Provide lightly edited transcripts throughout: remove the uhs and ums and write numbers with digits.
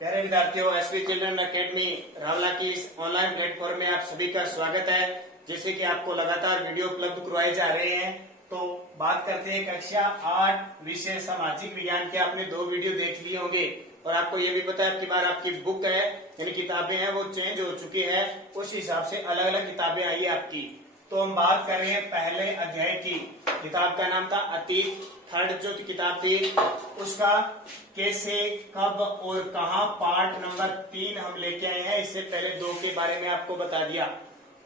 प्यारे विद्यार्थियों, SV children academy Rawla की इस ऑनलाइन प्लेटफॉर्म में आप सभी का स्वागत है। जैसे कि आपको लगातार वीडियो उपलब्ध करवाए जा रहे हैं, तो बात करते हैं कक्षा 8 विषय सामाजिक विज्ञान के। आपने 2 वीडियो देख लिए होंगे और आपको ये भी पता है आपकी बार आपकी बुक है यानी किताबें हैं वो चेंज हो चुकी है, उस हिसाब से अलग अलग किताबें आई है आपकी। तो हम बात कर रहे हैं पहले अध्याय की। किताब का नाम था अतीत। थर्ड जो किताब थी उसका कैसे, कब और कहां, पार्ट नंबर 3 हम लेके आए हैं। इससे पहले 2 के बारे में आपको बता दिया।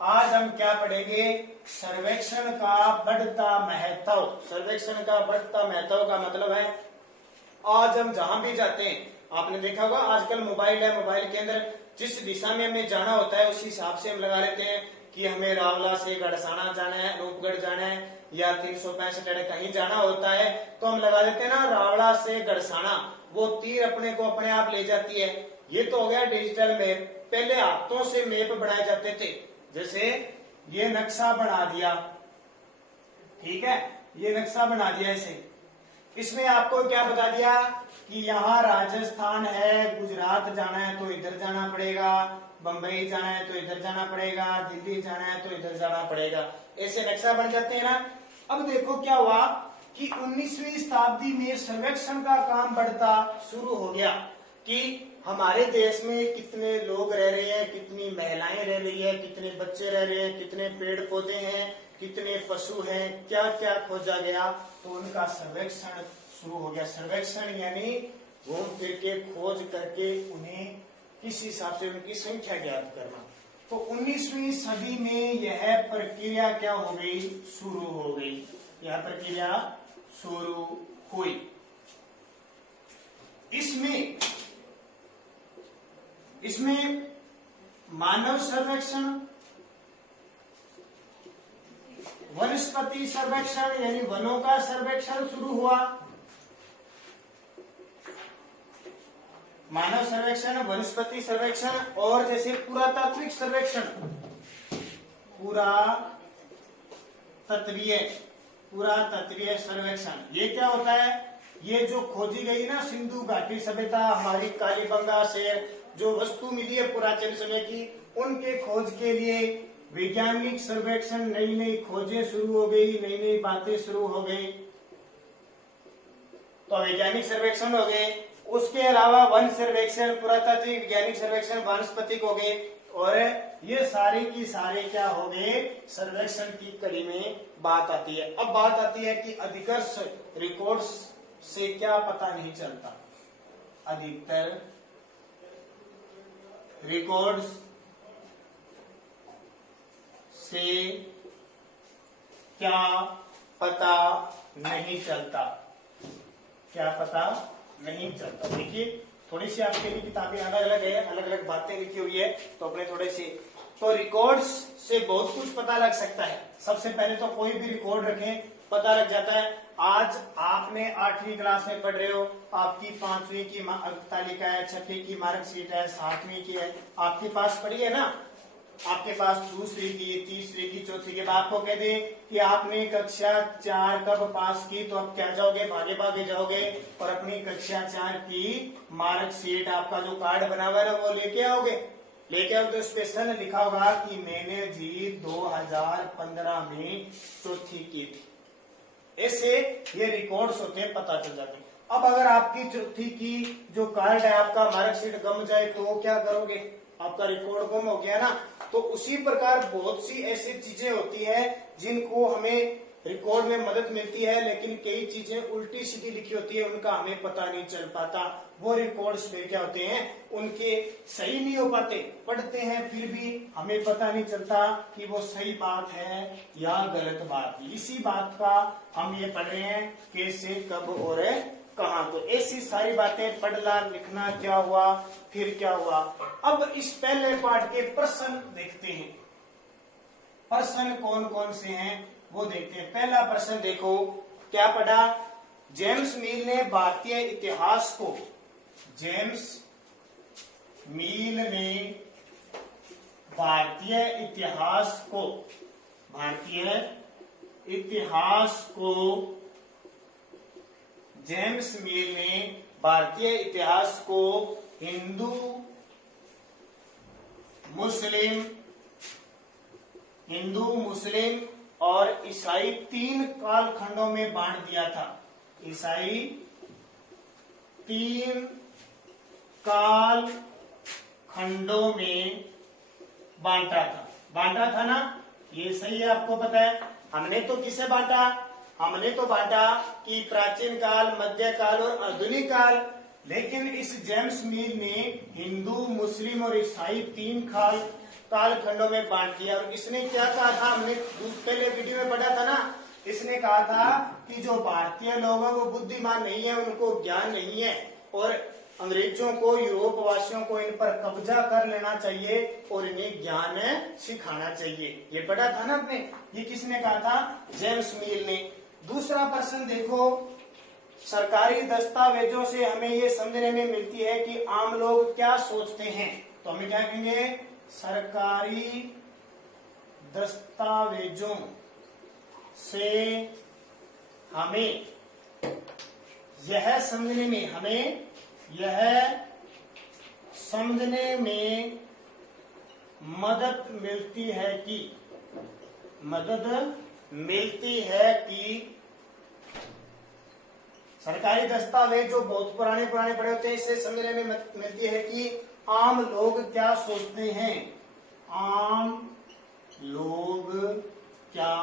आज हम क्या पढ़ेंगे? सर्वेक्षण का बढ़ता महत्व। सर्वेक्षण का बढ़ता महत्व का मतलब है आज हम जहां भी जाते हैं, आपने देखा होगा आजकल मोबाइल है, मोबाइल के अंदर जिस दिशा में हमें जाना होता है उस हिसाब से हम लगा लेते हैं कि हमें रावला से गड़साना जाना है, रूपगढ़ जाना है या 365 कहीं जाना होता है, तो हम लगा देते हैं ना रावला से गड़साना। वो तीर अपने को अपने आप ले जाती है। ये तो हो गया डिजिटल मैप। पहले हाथों से मैप बनाए जाते थे। जैसे ये नक्शा बना दिया, ठीक है, ये नक्शा बना दिया इसे। इसमें आपको क्या बता दिया कि यहाँ राजस्थान है, गुजरात जाना है तो इधर जाना पड़ेगा, बंबई जाना है तो इधर जाना पड़ेगा, दिल्ली जाना है तो इधर जाना पड़ेगा। ऐसे नक्शा बन जाते हैं ना। अब देखो क्या हुआ कि 19वीं शताब्दी में सर्वेक्षण का काम बढ़ता शुरू हो गया कि हमारे देश में कितने लोग रह रहे हैं, कितनी महिलाएं रह रही है, कितने बच्चे रह रहे हैं, कितने पेड़ पौधे हैं, कितने पशु हैं, क्या क्या खोजा गया, तो उनका सर्वेक्षण शुरू हो गया। सर्वेक्षण यानी घूम फिर के खोज करके उन्हें किस हिसाब से उनकी संख्या ज्ञात करना। तो 19वीं सदी में यह प्रक्रिया क्या हो गई? शुरू हो गई। यह प्रक्रिया शुरू हुई। इसमें मानव सर्वेक्षण, वनस्पति सर्वेक्षण यानी वनों का सर्वेक्षण शुरू हुआ। मानव सर्वेक्षण, वनस्पति सर्वेक्षण और जैसे पुरातात्विक सर्वेक्षण, पुरातत्वीय सर्वेक्षण। ये क्या होता है? ये जो खोजी गई ना सिंधु घाटी सभ्यता, हमारी कालीबंगा से जो वस्तु मिली है पुरातन समय की, उनके खोज के लिए वैज्ञानिक सर्वेक्षण, नई नई खोजें शुरू हो गई, नई नई बातें शुरू हो गई, तो वैज्ञानिक सर्वेक्षण हो गए। उसके अलावा वन सर्वेक्षण, पुरातात्विक, वैज्ञानिक सर्वेक्षण, वनस्पतिक हो गए। और ये सारे की सारे क्या हो गए? सर्वेक्षण की कड़ी में बात आती है। अब बात आती है कि अधिकतर रिकॉर्ड्स से क्या पता नहीं चलता। अधिकतर रिकॉर्ड्स से क्या पता नहीं चलता? क्या पता नहीं चलता? देखिए थोड़ी सी आपके लिए किताबें अलग अलग है, अलग अलग बातें लिखी हुई है, तो अपने थोड़े से तो रिकॉर्ड्स से बहुत कुछ पता लग सकता है। सबसे पहले तो कोई भी रिकॉर्ड रखें, पता लग जाता है। आज आपने 8वीं क्लास में पढ़ रहे हो, आपकी 5वीं की तालिका है, 6वीं की मार्कशीट है, 7वीं की है, आपके पास पड़ी है ना। आपके पास 2री की, 3री की, 4री की। आपको कह दे कि आपने कक्षा 4 कब पास की, तो आप क्या जाओगे? भागे भागे जाओगे और अपनी कक्षा 4 की मार्कशीट, आपका जो कार्ड बना हुआ है वो लेके आओगे। लेके आओगे तो स्पेशल लिखा होगा कि मैंने जी 2015 में 4थी की थी। ऐसे ये रिकॉर्ड्स होते हैं, पता चल जाते हैं। अब अगर आपकी 4थी की जो कार्ड है, आपका मार्कशीट गम जाए तो क्या करोगे? आपका रिकॉर्ड गुम हो गया ना। तो उसी प्रकार बहुत सी ऐसी चीजें होती है जिनको हमें रिकॉर्ड में मदद मिलती है, लेकिन कई चीजें उल्टी सीधी लिखी होती है, उनका हमें पता नहीं चल पाता। वो रिकॉर्ड्स में क्या होते हैं, उनके सही नहीं हो पाते। पढ़ते हैं फिर भी हमें पता नहीं चलता कि वो सही बात है या गलत बात। इसी बात का हम ये पढ़ रहे हैं, कैसे, कब और कहां। तो ऐसी सारी बातें पढ़ना, लिखना, क्या हुआ, फिर क्या हुआ। अब इस पहले पार्ट के प्रश्न देखते हैं। प्रश्न कौन कौन से हैं वो देखते हैं। पहला प्रश्न देखो, क्या पढ़ा? जेम्स मिल ने भारतीय इतिहास को, जेम्स मिल ने भारतीय इतिहास को, भारतीय इतिहास को जेम्स मिल ने भारतीय इतिहास को हिंदू मुस्लिम और ईसाई 3 कालखंडों में बांट दिया था। ईसाई 3 काल खंडों में बांटा था ना, ये सही है, आपको पता है। हमने तो किसे बांटा? हमने तो बांटा कि प्राचीन काल, मध्य काल और आधुनिक काल। लेकिन इस जेम्स मिल ने हिंदू, मुस्लिम और ईसाई 3 काल खंडों में बांट दिया। और इसने क्या कहा था? हमने पहले वीडियो में पढ़ा था ना, इसने कहा था कि जो भारतीय लोग हैं वो बुद्धिमान नहीं है, उनको ज्ञान नहीं है, और अंग्रेजों को, यूरोप वासियों को इन पर कब्जा कर लेना चाहिए और इन्हें ज्ञान सिखाना चाहिए। ये पढ़ा था ना आपने। ये किसने कहा था? जेम्स मिल ने। दूसरा प्रश्न देखो, सरकारी दस्तावेजों से हमें ये समझने में मिलती है कि आम लोग क्या सोचते हैं। तो हमें क्या कहेंगे? सरकारी दस्तावेजों से हमें यह समझने में मदद मिलती है कि सरकारी दस्तावेज जो बहुत पुराने पड़े होते हैं, इससे समझने में मिलती है कि आम लोग क्या सोचते हैं। आम लोग क्या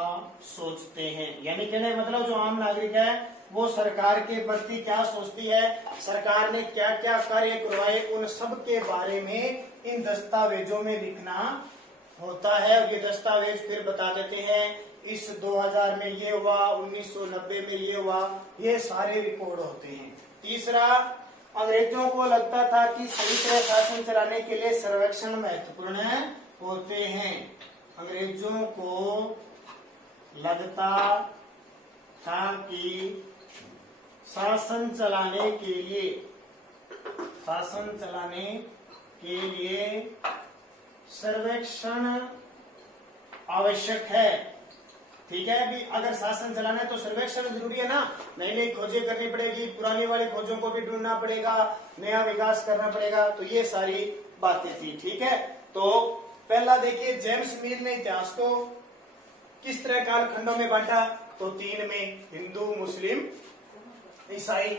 सोचते हैं, यानी कहने का मतलब जो आम नागरिक है वो सरकार के प्रति क्या सोचती है, सरकार ने क्या क्या कार्य करवाए, उन सब के बारे में इन दस्तावेजों में लिखना होता है। और ये दस्तावेज फिर बता देते हैं इस 2000 में ये हुआ, 1990 में ये हुआ, ये सारे रिकॉर्ड होते हैं। तीसरा, अंग्रेजों को लगता था कि सही तरह शासन चलाने के लिए सर्वेक्षण महत्वपूर्ण होते हैं। अंग्रेजों को लगता था कि शासन चलाने के लिए सर्वेक्षण आवश्यक है। ठीक है, अभी अगर शासन चलाना है तो सर्वेक्षण जरूरी है ना, नई खोजें करनी पड़ेगी, पुरानी वाली खोजों को भी ढूंढना पड़ेगा, नया विकास करना पड़ेगा। तो ये सारी बातें थी। ठीक है, तो पहला देखिए, जेम्स मिल ने इतिहास को किस तरह कालखंडों में बांटा? तो 3 में, हिंदू, मुस्लिम, ईसाई।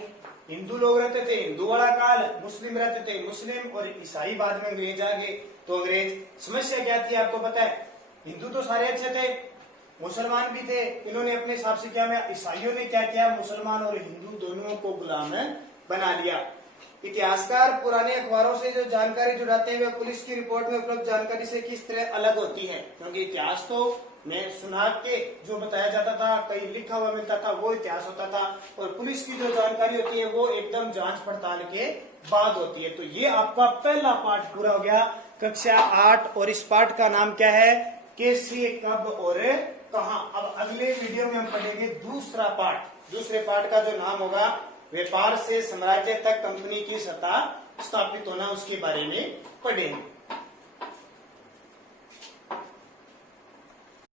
हिंदू लोग रहते थे हिंदू वाला काल, मुस्लिम रहते थे मुस्लिम, और ईसाई बाद में अंग्रेज आ गए। तो अंग्रेज, समस्या क्या थी आपको पता है? हिंदू तो सारे अच्छे थे, मुसलमान भी थे, इन्होंने अपने हिसाब से क्या किया, ईसाइयों ने क्या किया, मुसलमान और हिंदू दोनों को गुलाम बना लिया। इतिहासकार पुराने अखबारों से जो जानकारी जुटाते हैं वे पुलिस की रिपोर्ट में उपलब्ध जानकारी से किस तरह अलग होती है? क्योंकि इतिहास तो में सुना के जो बताया जाता था, कहीं लिखा हुआ मिलता था, वो इतिहास होता था, और पुलिस की जो जानकारी होती है वो एकदम जांच पड़ताल के बाद होती है। तो ये आपका पहला पार्ट पूरा हो गया, कक्षा 8, और इस पार्ट का नाम क्या है? कैसे, कब और कहां। अब अगले वीडियो में हम पढ़ेंगे दूसरा पार्ट। दूसरे पार्ट का जो नाम होगा व्यापार से साम्राज्य तक कंपनी की सत्ता स्थापित होना, उसके बारे में पढ़ेंगे।